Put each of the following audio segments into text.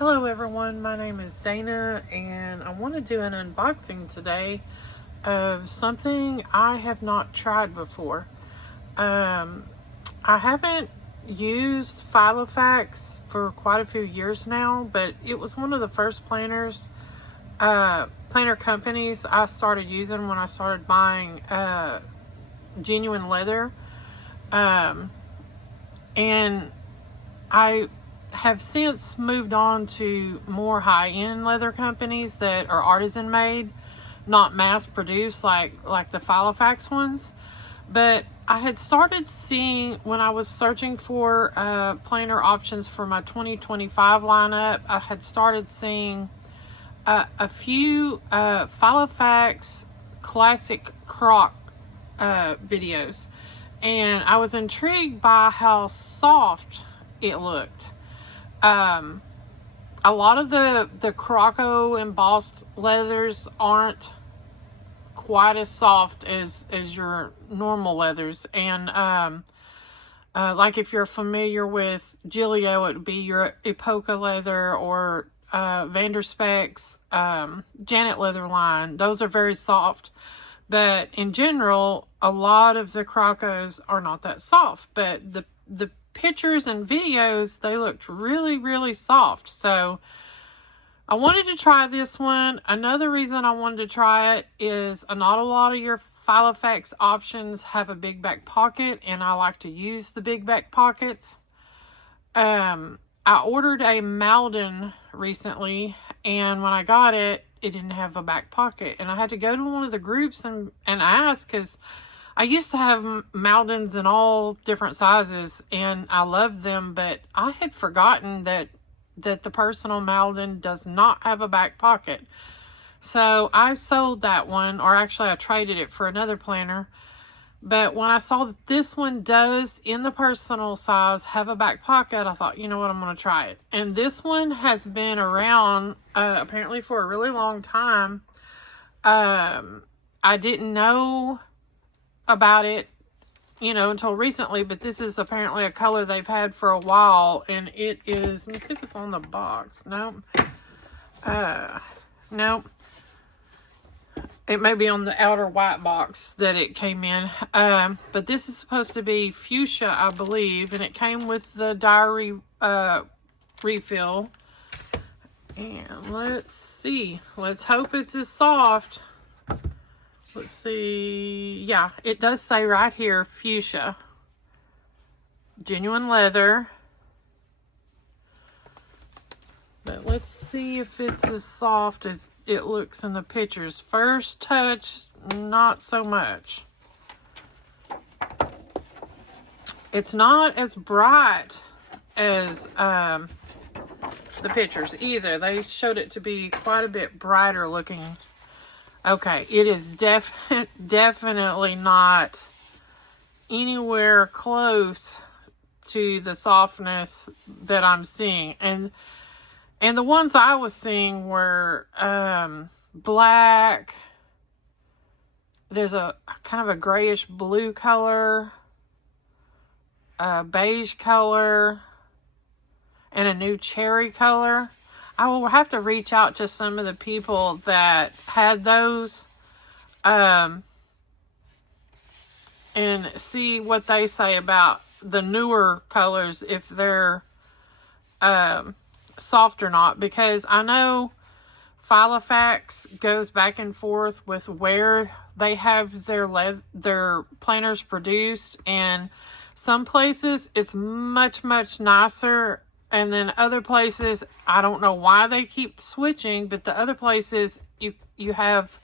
Hello everyone, my name is Dana and I want to do an unboxing today of something I have not tried before. I haven't used Filofax for quite a few years now, but it was one of the first planner companies I started using when I started buying genuine leather. And I have since moved on to more high-end leather companies that are artisan made, not mass produced like the Filofax ones. But I had started seeing, when I was searching for planner options for my 2025 lineup, I had started seeing a few Filofax classic Croc videos, and I was intrigued by how soft it looked. A lot of the Croco embossed leathers aren't quite as soft as your normal leathers, and like if you're familiar with Gilio, it would be your Epoca leather or Vanderspec's Janet leather line. Those are very soft, but in general a lot of the Crocos are not that soft, but the pictures and videos, they looked really soft. So I wanted to try this one. Another reason I wanted to try it is not a lot of your Filofax options have a big back pocket, and I like to use the big back pockets. I ordered a Malden recently, and when I got it, it didn't have a back pocket, and I had to go to one of the groups and ask, because I used to have Maldens in all different sizes, and I loved them, but I had forgotten that the personal Malden does not have a back pocket. So I sold that one, or actually I traded it for another planner. But when I saw that this one does, in the personal size, have a back pocket, I thought, you know what, I'm going to try it. And this one has been around apparently for a really long time. I didn't know about it, until recently, but this is apparently a color they've had for a while, and it is, let me see if it's on the box. Nope. Nope. It may be on the outer white box that it came in. But this is supposed to be fuchsia, I believe, and it came with the diary refill. And let's see. Let's hope it's as soft. Let's see. Yeah, it does say right here, fuchsia. Genuine leather. But let's see if it's as soft as it looks in the pictures. First touch, not so much. It's not as bright as the pictures either. They showed it to be quite a bit brighter looking. Okay, it is definitely not anywhere close to the softness that I'm seeing. And the ones I was seeing were black. There's a kind of a grayish blue color, a beige color, and a new cherry color. I will have to reach out to some of the people that had those and see what they say about the newer colors, if they're soft or not, because I know Filofax goes back and forth with where they have their planners produced, and some places it's much nicer, and then other places, I don't know why they keep switching, but the other places you have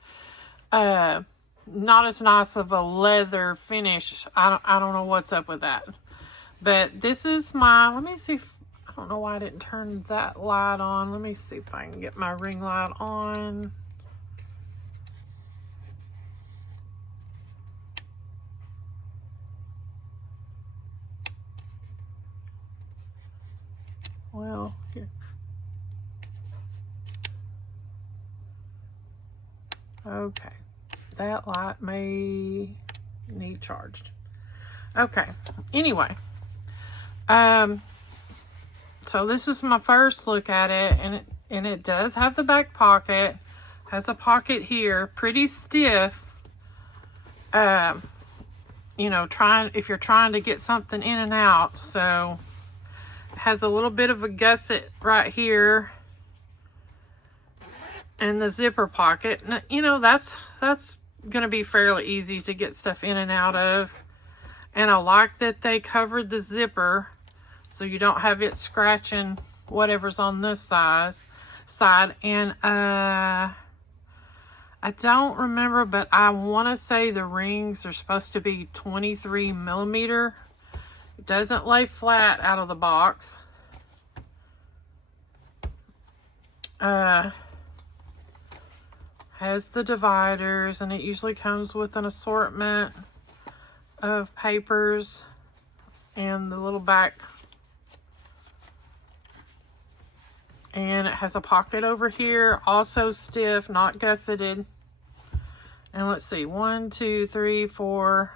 not as nice of a leather finish. I don't know what's up with that. But this is my, let me see if, I don't know why I didn't turn that light on. Let me see if I can get my ring light on. Well, here. Okay. That light may need charged. Okay. Anyway. So this is my first look at it, and it does have the back pocket. Has a pocket here, pretty stiff. You know, if you're trying to get something in and out. So it has a little bit of a gusset right here, and the zipper pocket. And, you know, that's going to be fairly easy to get stuff in and out of. And I like that they covered the zipper so you don't have it scratching whatever's on this side. And I don't remember, but I want to say the rings are supposed to be 23 millimeter. It doesn't lay flat out of the box. Has the dividers, and it usually comes with an assortment of papers and the little back. And it has a pocket over here, also stiff, not gusseted. And let's see, 1, 2, 3, 4,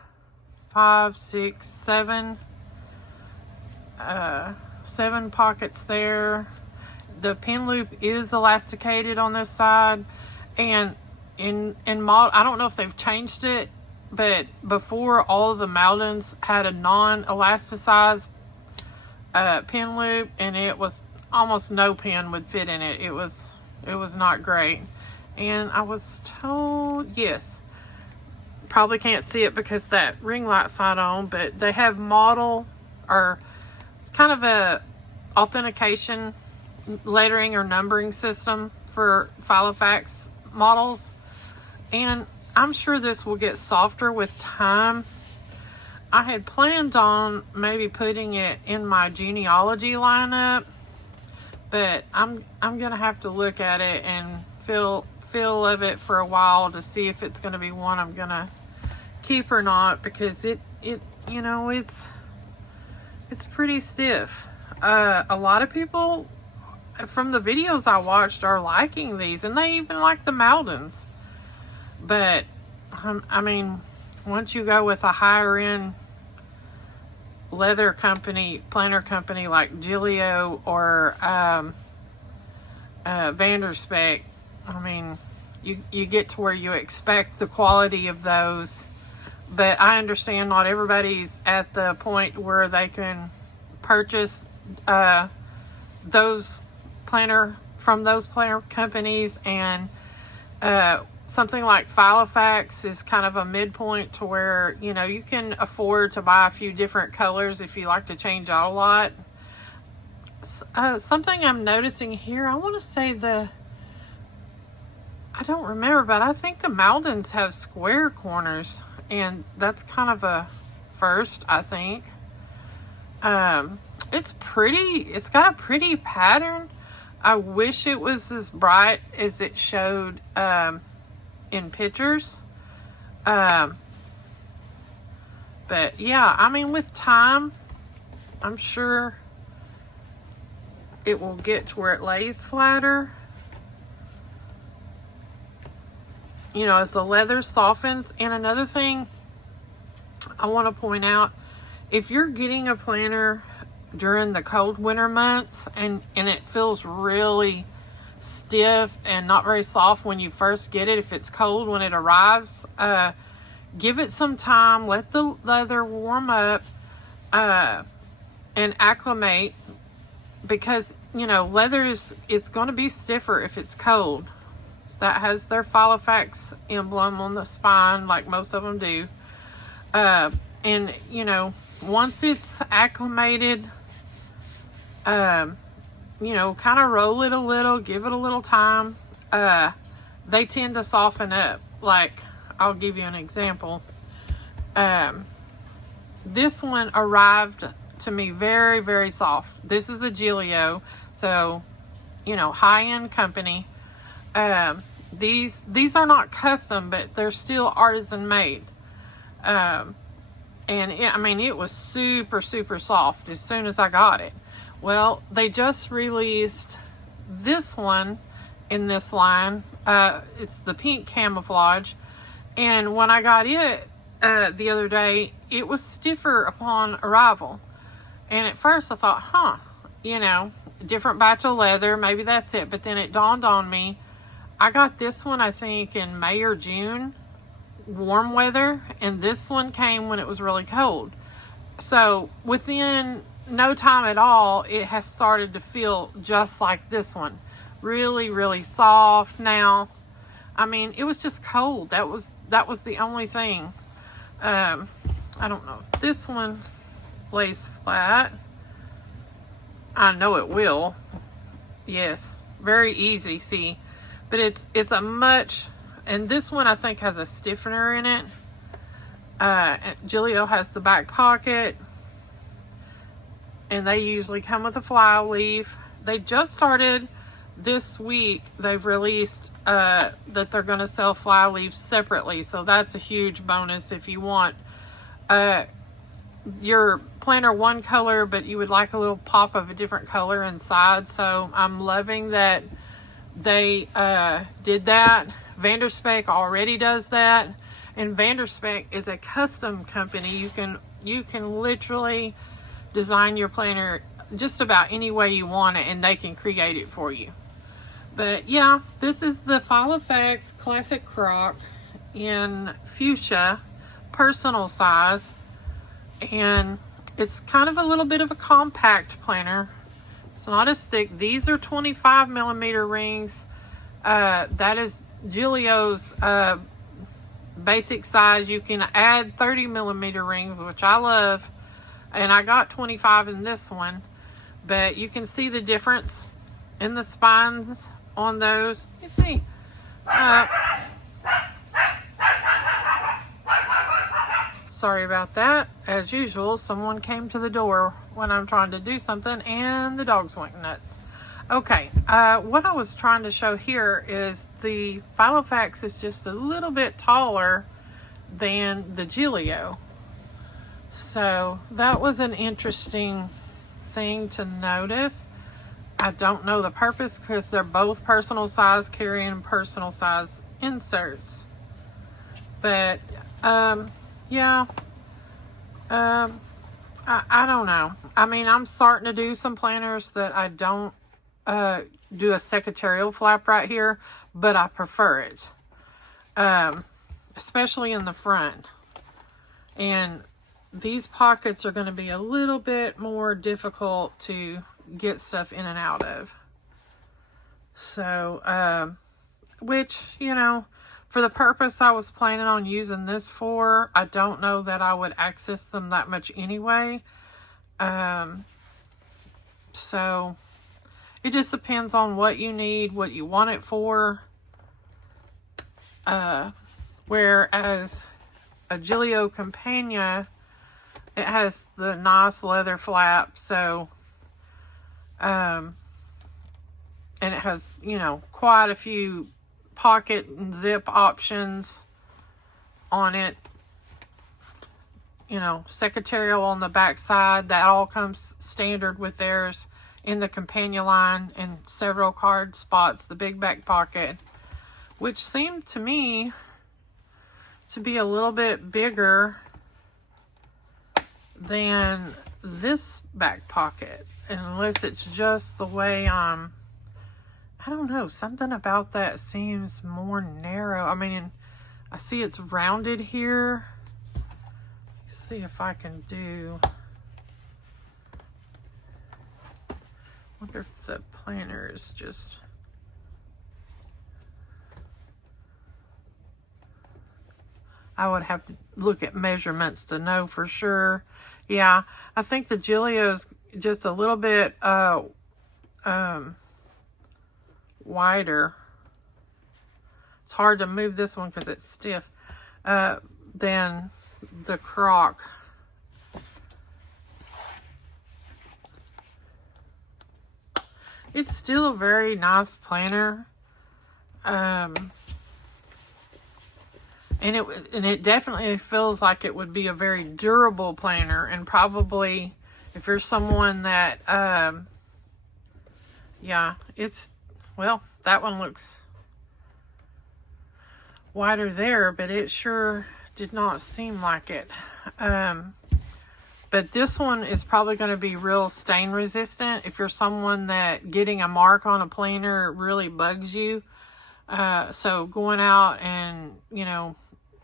5, 6, 7. 7 pockets there. The pin loop is elasticated on this side. And in model, I don't know if they've changed it, but before, all of the Maldens had a non-elasticized pin loop, and it was almost no pin would fit in it. It was not great. And I was told, yes, probably can't see it because that ring light's not on, but they have model or kind of a authentication lettering or numbering system for Filofax models, and I'm sure this will get softer with time. I had planned on maybe putting it in my genealogy lineup, but I'm gonna have to look at it and feel of it for a while to see if it's gonna be one I'm gonna keep or not, because it you know, it's pretty stiff. A lot of people from the videos I watched are liking these, and they even like the Maldens. But I mean, once you go with a higher end leather company, planner company like Gillio or Vanderspec, I mean, you get to where you expect the quality of those. But I understand not everybody's at the point where they can purchase those planner companies, and something like Filofax is kind of a midpoint to where, you know, you can afford to buy a few different colors if you like to change out a lot. Something I'm noticing here, I want to say I don't remember, but I think the Maldens have square corners, and that's kind of a first, I think. It's pretty. It's got a pretty pattern. I wish it was as bright as it showed in pictures. But yeah, I mean, with time, I'm sure it will get to where it lays flatter. You know, as the leather softens. And another thing I want to point out, if you're getting a planner during the cold winter months and it feels really stiff and not very soft when you first get it, if it's cold when it arrives, give it some time, let the leather warm up and acclimate, because, you know, leather it's going to be stiffer if it's cold. That has their Filofax emblem on the spine, like most of them do. And, you know, once it's acclimated, you know, kind of roll it a little, give it a little time. They tend to soften up. Like, I'll give you an example. This one arrived to me very, very soft. This is a Gillio, so, you know, high-end company. These are not custom, but they're still artisan made. And I mean, it was super, super soft as soon as I got it. Well, they just released this one in this line. It's the pink camouflage. And when I got it the other day, it was stiffer upon arrival. And at first I thought, you know, different batch of leather. Maybe that's it. But then it dawned on me, I got this one, I think, in May or June, warm weather, and this one came when it was really cold. So within no time at all, it has started to feel just like this one. Really, really soft now. I mean, it was just cold. That was the only thing. I don't know if this one lays flat. I know it will. Yes, very easy, see. But it's a much, and this one I think has a stiffener in it. Gillio has the back pocket, and they usually come with a fly leaf. They just started this week. They've released that they're going to sell fly leaves separately, so that's a huge bonus if you want your planner one color, but you would like a little pop of a different color inside. So I'm loving that they did that. Vanderspek already does that, and Vanderspek is a custom company. You can literally design your planner just about any way you want it, and they can create it for you. But yeah, this is the Filofax Classic Croc in Fuschia, personal size, and it's kind of a little bit of a compact planner. It's not as thick. These are 25 millimeter rings. That is Gillio's basic size. You can add 30 millimeter rings, which I love, and I got 25 in this one. But you can see the difference in the spines on those. You see, sorry about that. As usual, someone came to the door when I'm trying to do something, and the dogs went nuts. Okay, what I was trying to show here is the Filofax is just a little bit taller than the Gillio. So that was an interesting thing to notice. I don't know the purpose because they're both personal size, carrying personal size inserts. But yeah, I don't know. I mean, I'm starting to do some planners that I don't do a secretarial flap right here, but I prefer it, especially in the front. And these pockets are going to be a little bit more difficult to get stuff in and out of. So, which, you know, for the purpose I was planning on using this for, I don't know that I would access them that much anyway. So it just depends on what you need, what you want it for. Whereas a Gillio Compania, it has the nice leather flap, so and it has, you know, quite a few pocket and zip options on it. You know, secretarial on the back side, that all comes standard with theirs in the Compania line, and several card spots, the big back pocket, which seemed to me to be a little bit bigger than this back pocket, unless it's just the way I don't know, something about that seems more narrow. I mean, I see it's rounded here. Let's see if I can do, wonder if the planner is just, I would have to look at measurements to know for sure. Yeah, I think the Gillio is just a little bit wider. It's hard to move this one because it's stiff, than the Croc. It's still a very nice planner. And it definitely feels like it would be a very durable planner, and probably if you're someone that yeah, it's, well, that one looks wider there, but it sure did not seem like it. But this one is probably going to be real stain resistant. If you're someone that getting a mark on a planner really bugs you. So going out and, you know,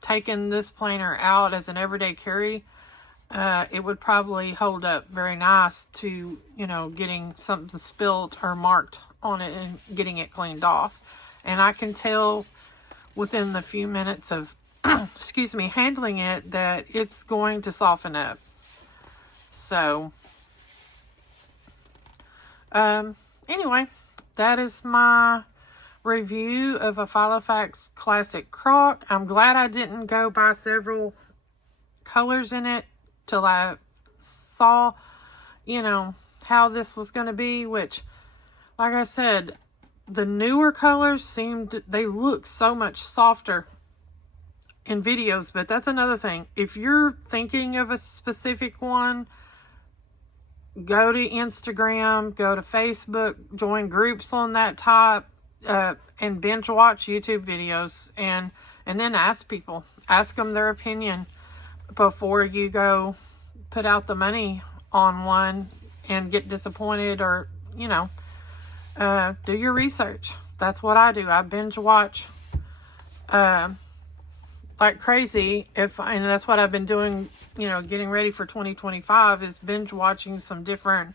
taking this planner out as an everyday carry, it would probably hold up very nice to, you know, getting something spilled or marked on it and getting it cleaned off. And I can tell within the few minutes of, excuse me, handling it that it's going to soften up. So, anyway, that is my review of a Filofax Classic Croc. I'm glad I didn't go buy several colors in it till I saw, you know, how this was going to be, which, like I said, the newer colors they look so much softer in videos. But that's another thing. If you're thinking of a specific one, go to Instagram, go to Facebook, join groups on that type, and binge watch YouTube videos, and then ask people, ask them their opinion before you go put out the money on one and get disappointed, or, you know, do your research. That's what I do. I binge watch like crazy. And that's what I've been doing, you know, getting ready for 2025, is binge watching some different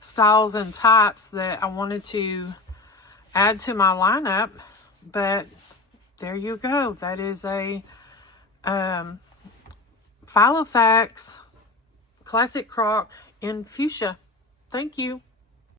styles and types that I wanted to add to my lineup. But there you go. That is a Filofax Classic Croc in Fuschia. Thank you.